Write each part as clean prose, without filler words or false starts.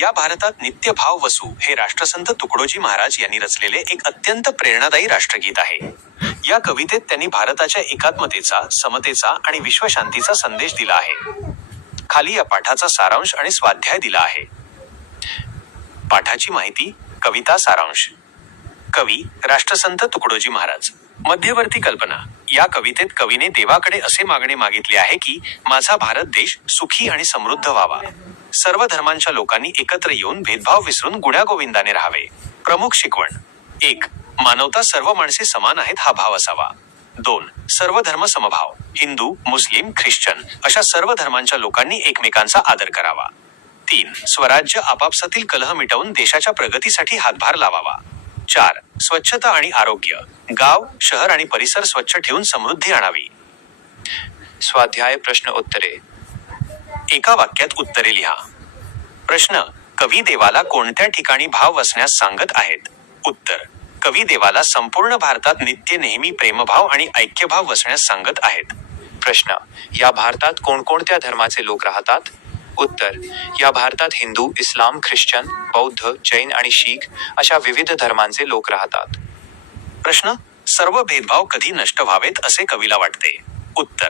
या भारतात नित्य भाव वसू हे राष्ट्रसंत तुकडोजी महाराज यांनी रचलेले एक अत्यंत प्रेरणादायी राष्ट्रगीत आहे. या कवितेत त्यांनी भारताच्या एकात्मतेचा, समतेचा आणि विश्वशांतीचा संदेश दिला आहे. खाली या पाठाचा सारांश आणि स्वाध्याय दिला आहे. पाठाची माहिती, कविता सारांश. कवी राष्ट्रसंत तुकडोजी महाराज. मध्यवर्ती कल्पना. या कवितेत कवीने देवाकडे असे मागणे मागितले आहे की माझा भारत देश सुखी आणि समृद्ध व्हावा. सर्व धर्मांच्या लोकांनी एकत्र येऊन भेदभाव विसरून गुण्यागोविंदाने राहावे. प्रमुख शिकवण. 1. मानवता सर्व माणसे समान आहेत हा भाव असावा. 2. सर्व धर्म समभाव. हिंदू, मुस्लिम, ख्रिश्चन अशा सर्व धर्मांच्या लोकांनी एकमेकांचा आदर करावा. 3. स्वराज्य आपापसातील कलह मिटवून देशाच्या प्रगतीसाठी हातभार लावावा. 4. स्वच्छता आणि आरोग्य. गाव, शहर आणि परिसर स्वच्छ ठेवून समृद्धी आणावी. स्वाध्याय प्रश्न उत्तरे. एका वाक्यात उत्तरे लिहा. प्रश्न. कवी देवाला कोणत्या ठिकाणी भाव वसण्यास सांगत आहेत? उत्तर. कवी देवाला संपूर्ण भारतात नित्य नेहमी प्रेमभाव आणि ऐक्यभाव वसण्यास सांगत आहेत. प्रश्न. या भारतात कोणकोणत्या धर्माचे लोक राहतात? उत्तर. या भारतात हिंदू, इस्लाम, ख्रिश्चन, बौद्ध, जैन आणि शीख अशा विविध धर्मांचे लोक राहतात. प्रश्न. सर्व भेदभाव कधी नष्ट व्हावेत असे कवीला वाटते? उत्तर.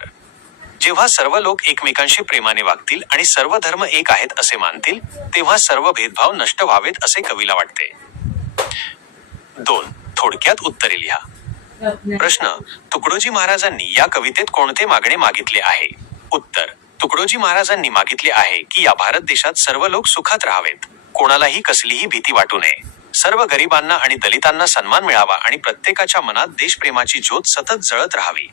जेव्हा सर्व लोक एकमेकांशी प्रेमाने वागतील आणि सर्व धर्म एक आहेत असे मानतील तेव्हा सर्व भेदभाव नष्ट व्हावेत असे कवीला वाटते. 2. थोडक्यात उत्तरे लिहा. प्रश्न. तुकडोजी महाराजांनी या कवितेत कोणते मागणे मागितले आहे? उत्तर. तुकडोजी महाराजांनी मागितले आहे की या भारत देशात सर्व लोक सुखात राहावेत, कोणालाही कसलीही भीती वाटू नये, सर्व गरिबांना आणि दलितांना सन्मान मिळावा आणि प्रत्येकाच्या मनात देशप्रेमाची ज्योत सतत जळत राहावी.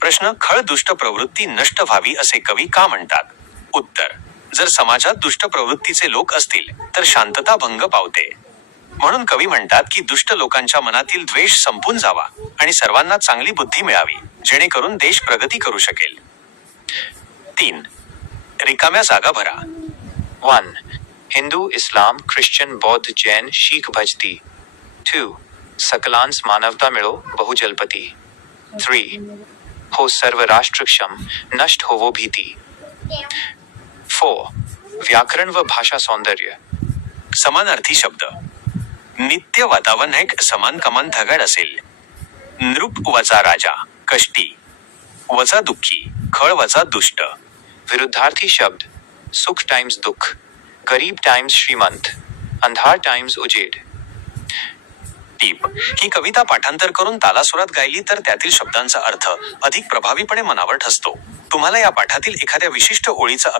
प्रश्न. खळ दुष्ट प्रवृत्ती नष्ट व्हावी असे कवी का म्हणतात? उत्तर. जर समाजात दुष्ट प्रवृत्तीचे लोक असतील तर शांतता भंग पावते. म्हणून कवी म्हणतात की दुष्ट लोकांच्या मनातील द्वेष संपून जावा आणि सर्वांना चांगली बुद्धी मिळावी जेणेकरून देश प्रगती करू शकेल. 3. रिकाम्या जागा भरा. 1. हिंदू, इस्लाम, ख्रिश्चन, बौद्ध, जैन, शीख भजती. 2. सकलांस मानवता मिळो बहुजलपती. 3. हो सर्व राष्ट्रक्षम नष्ट होवो भीती. 4. व्याकरण व भाषा सौंदर्य. समानार्थी शब्द. नित्य वातावरण एक समान कमान धगड असेल. नृप वजा राजा, कष्टी वजा दुःखी, खळ वजा दुष्ट. विरुद्धार्थी शब्द. सुख टाइम्स दुःख, गरीब टाइम्स श्रीमंत, अंधार टाइम्स उजेड. टीप. ही कविता पाठांतर करून तालासुरात गायली तर त्यातील शब्दांचा अर्थ अधिक प्रभावीपणे मनावर ठसतो. तुम्हाला या पाठातील एखाद्या विशिष्ट ओळीचा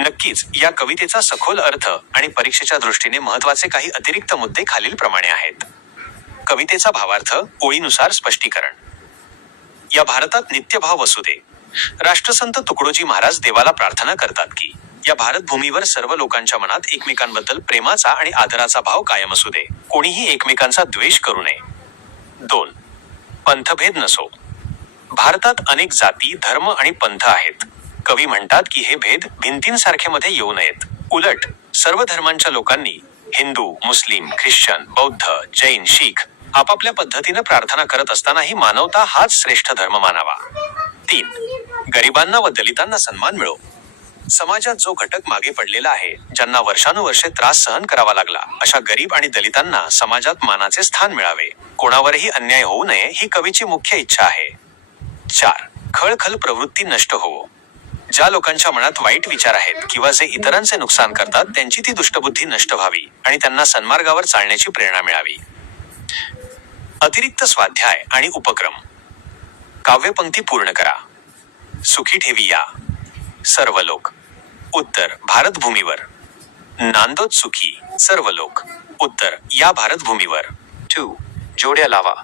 नक्कीच या कवितेचा सखोल अर्थ आणि परीक्षेच्या दृष्टीने महत्त्वाचे काही अतिरिक्त मुद्दे खालीलप्रमाणे आहेत. कवितेचा भावार्थ, ओळीनुसार स्पष्टीकरण. या भारतात नित्यभाव वसू दे. राष्ट्रसंत तुकडोजी महाराज देवाला प्रार्थना करतात की या भारत भूमीवर सर्व लोकांच्या मनात एकमेकांबद्दल प्रेमाचा आणि आदराचा भाव कायम असू दे. कोणीही एकमेकांचा द्वेष करू नये. 2. पंथभेद नसो. भारतात अनेक जाती, धर्म आणि पंथ आहेत. कवी म्हणतात की हे भेद भिंतींसारखे मध्ये येऊ नयेत. उलट सर्व धर्मांच्या लोकांनी हिंदू, मुस्लिम, ख्रिश्चन, बौद्ध, जैन, शीख आपापल्या पद्धतीनं प्रार्थना करत असतानाही मानवता हाच श्रेष्ठ धर्म मानावा. 3. गरिबांना व दलितांना सन्मान मिळो. समाजात जो घटक मागे पडलेला आहे, ज्यांना वर्षानुवर्षे त्रास सहन करावा लागला, अशा गरीब आणि दलितांना समाजात मानाचे स्थान मिळावे, कोणावरही अन्याय होऊ नये ही कवीची मुख्य इच्छा आहे. 4. खळखल प्रवृत्ती नष्ट होवो. ज्या लोकांच्या मनात वाईट विचार आहेत किंवा जे इतरांचे नुकसान करतात त्यांची ती दुष्टबुद्धी नष्ट व्हावी आणि त्यांना सन्मार्गावर चालण्याची प्रेरणा मिळावी. अतिरिक्त स्वाध्याय आणि उपक्रम. काव्यपंक्ती पूर्ण करा. सुखी ठेवी या सर्व लोक. उत्तर. भारत भूमीवर. नांदोद सुखी सर्व लोक. उत्तर. या भारत भूमीवर. 2. जोड्या लावा.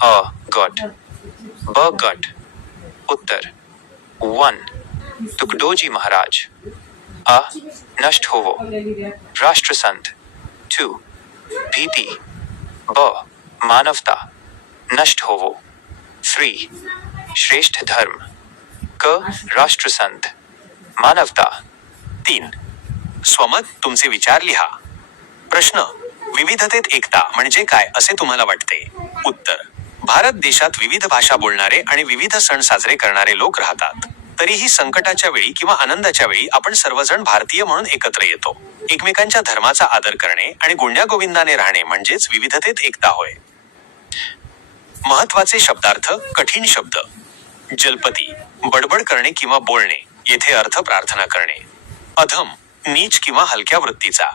अ गट, ब गट. उत्तर. 1. तुकडोजी महाराज. अ. नष्ट होवो. राष्ट्रसंत. 2. भीती. ब. मानवता. नष्ट होवो. 3. श्रेष्ठ धर्म. क. राष्ट्रसंत. मानवता. 3. स्वमत, तुमचे विचार लिहा. प्रश्न. विविधतेत एकता म्हणजे काय असे तुम्हाला वाटते? उत्तर. भारत देशात विविध भाषा बोलणारे आणि विविध सण साजरे करणारे लोक राहतात. तरीही संकटाच्या वेळी किंवा आनंदाच्या वेळी आपण सर्वजण भारतीय म्हणून एकत्र येतो. एकमेकांच्या धर्माचा आदर करणे आणि गुण्यागोविंदाने राहणे म्हणजेच विविधतेत एकता होय. महत्वाचे शब्दार्थ. कठीण शब्द. जलपती, बडबड करणे किंवा बोलणे. येथे अर्थ प्रार्थना करणे. अधम, नीच किंवा हलक्या वृत्तीचा.